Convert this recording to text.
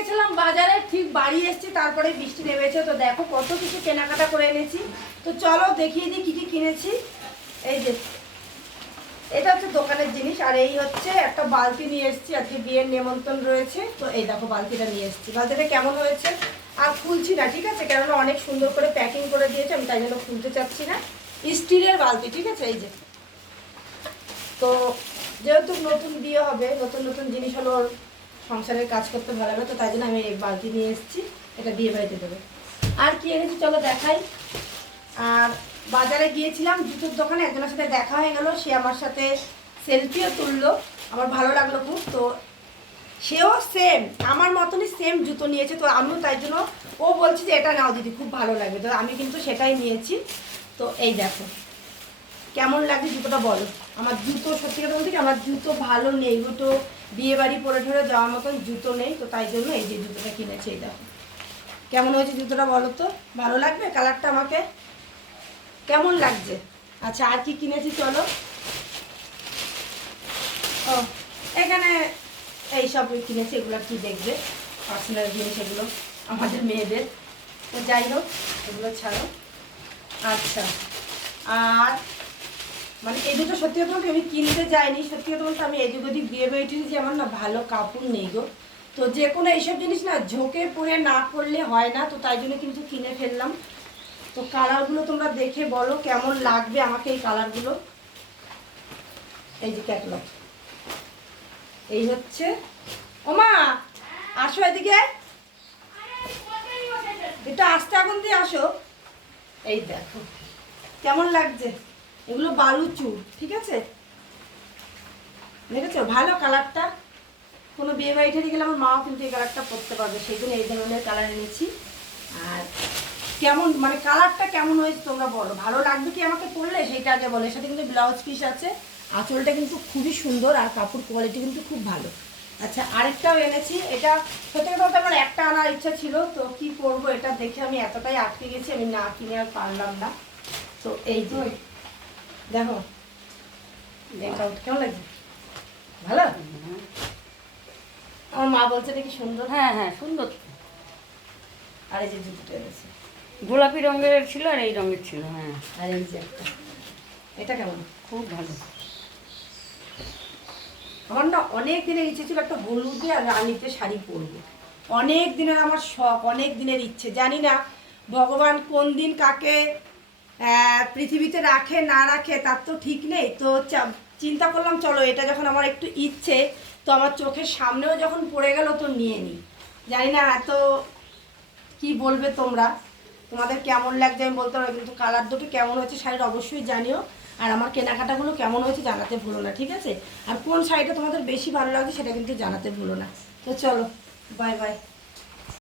গেছিলাম বাজারে, ঠিক বাড়ি এসেছি, তারপরে বৃষ্টি নেমেছে। তো দেখো, কত কিছু কেনাকাটা করে এনেছি। তো চলো দেখিয়ে দিই কি কি কিনেছি। এই যে, এটা হচ্ছে দোকানের জিনিস, আর এই হচ্ছে একটা বালতি নিয়ে এসেছি। আজকে বিয়ের নেমন্তন্ন রয়েছে। তো এই দেখো, বালতিটা নিয়ে এসেছি। বালতিটা কেমন হয়েছে? আর খুলছি না, ঠিক আছে? কেননা অনেক সুন্দর করে প্যাকিং করে দিয়েছে, আমি তাই জন্য খুলতে চাচ্ছি না। স্টিলের বালতি, ঠিক আছে? এই যে। তো যেহেতু নতুন বিয়ে হবে, নতুন নতুন জিনিস হলো সংসারের কাজ করতে ভালো লাগে তো তাই জন্য আমি এই বালতি নিয়ে এসেছি, এটা বিয়ে বাড়িতে দেবে। আর কি এনেছি চলো দেখাই। আর বাজারে গিয়েছিলাম, জুতোর দোকানে একজনের সাথে দেখা হয়ে গেল, সে আমার সাথে সেলফিও তুললো, আমার ভালো লাগল খুব, তো সেও সেম আমার মতনই সেম জুতো নিয়েছে, তো আমিও তাই জন্য, ও বলছে যে এটা নাও দিদি, খুব ভালো লাগবে, তো আমি কিন্তু সেটাই নিয়েছি, তো এই দেখো। কেমন লাগে জুতোটা বলো? আমার জুতো সত্যি কথা বলতে আমার জুতো ভালো নেই, দুটো বিয়ে বাড়ি পরে ঠরে যাওয়ার মতন জুতো নেই, তো তাই জন্য এই যে জুতোটা কিনেছি, এই দেখো। কেমন হয়েছে জুতোটা বলো তো? ভালো লাগবে কালারটা আমাকে? কেমন লাগছে? আচ্ছা আর কি কিনেছি চলো। ও, এখানে এই সব কিনেছি, এগুলো কি দেখবে? পার্সোনাল জিনিস এগুলো, আমাদের মেয়েদের। তো যাই হোক, এগুলো ছাড়ো। আচ্ছা আর মানে এই দুটো সত্যি কথা আমি কিনতে যাইনি, সত্যি কথা বলতে আমি এদিক ওদিক বিয়ে বাড়িতে যে আমার না ভালো কাপড় নেই গো। তো যে কোনো এইসব জিনিস না ঝোঁকে পরে না করলে হয় না, তো তাই জন্য কিন্তু কিনে ফেললাম। তো কালারগুলো তোমরা দেখে বলো কেমন লাগবে আমাকে এই কালারগুলো। এই যে ক্যাটলগ এই হচ্ছে ওমা আসো এদিকে। একটু আস্তে আগুন দিয়ে আসো। এই দেখো, কেমন লাগছে? এগুলো বালু চুর, ঠিক আছে? দেখেছ? ভালো কালারটা। কোনো বিয়ে বাড়ি ঠাড়ি গেলে আমার মাও কিন্তু এই কালারটা পরতে পারবে, সেই জন্য এই ধরনের কালার এনেছি। আর কেমন মানে কালারটা কেমন হয়েছে তোমরা বলো। ভালো লাগবে কি আমাকে পরলে? সেইটা আগে বলো। এর সাথে কিন্তু ব্লাউজ পিস আছে। আঁচলটা কিন্তু খুবই সুন্দর আর কাপড় কোয়ালিটি কিন্তু খুব ভালো। আচ্ছা আরেকটাও এনেছি। এটা সত্যি বলতে আমার একটা আনার ইচ্ছা ছিল, তো কি করব এটা দেখে আমি এতটাই আটকে গেছি, আমি না কিনে আর পারলাম না। তো এই যে। দেখো। দেখা কেমন লাগছে? ভালো? আমার মা বলছে দেখি সুন্দর। হ্যাঁ হ্যাঁ সুন্দর। আর এই যে জুতোটা এনেছে। গোলাপি রঙের ছিল আর এই রঙের ছিল হ্যাঁ। আর এই যে একটা। এটা কেমন? খুব ভালো। আমার না অনেক দিনের ইচ্ছে ছিল একটা হলুদে আর রানীতে শাড়ি পরবো। অনেক দিনের আমার শখ অনেক দিনের ইচ্ছে। জানি না ভগবান কোন দিন কাকে পৃথিবীতে রাখে, না রাখে, তার তো ঠিক নেই। তো চিন্তা করলাম, চলো, এটা যখন আমার একটু ইচ্ছে, তো আমার চোখের সামনেও যখন পড়ে গেল, তো নিয়ে নিই। জানি না এত কি বলবে তোমরা? তোমাদের কেমন লাগছে আমি বলতে পারব কিন্তু কালার দুটো কেমন হয়েছে শাড়ির অবশ্যই জানিও। আর আমার কেনাকাটাগুলো কেমন হয়েছে জানাতে ভুলো না, ঠিক আছে? আর কোন শাড়িটা তোমাদের বেশি ভালো লাগছে সেটা কিন্তু জানাতে ভুলো না। তো চলো বাই বাই